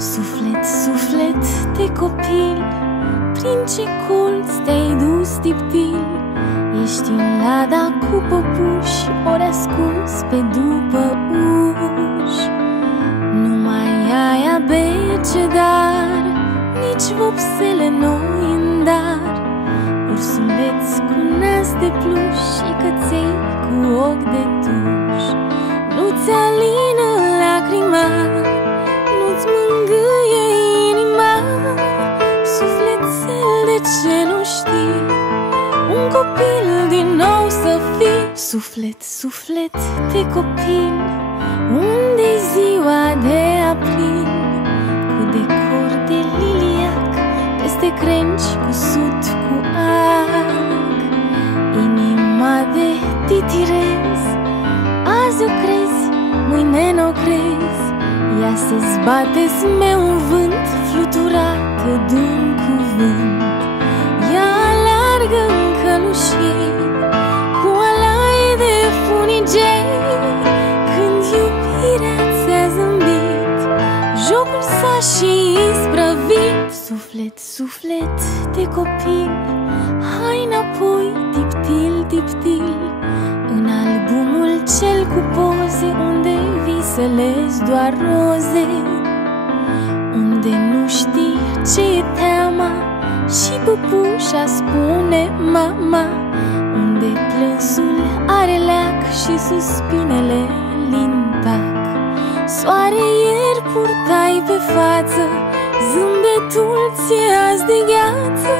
Suflet, suflet de copil, prin ce colț te-ai dus tiptil? Ești în lada cu păpuși, ori ascuns pe după uși. Nu mai ai abecedar, nici vopsele noi în dar, ursuleți cu nas de pluș și căței cu ochi de tuș. Nu-ți alină lacrima, nu-ți mângâie inima, sufletel, de ce nu știi un copil din nou să fii? Suflet, suflet de copil, unde-i ziua de april? Cu decor de liliac, peste crengi cu sut cu ac. Inima de titirez, azi o crezi, mâine n-o crezi. Ea se zbate zmeu în vânt, fluturată d'un cuvânt. Ea alargă în călușei, cu alaie de funigei. Când iubirea ți-a zâmbit, jocul s-a și isprăvit. Suflet, suflet de copil, hai înapoi, tiptil, tiptil, în albumul cel cu poze, unde viselezi doar roze, unde nu știi ce e teama și păpușa spune mama, unde plânsul are leac și suspinele lintac. Soare ieri purtai pe față, zâmbetul ți-e azi de gheață.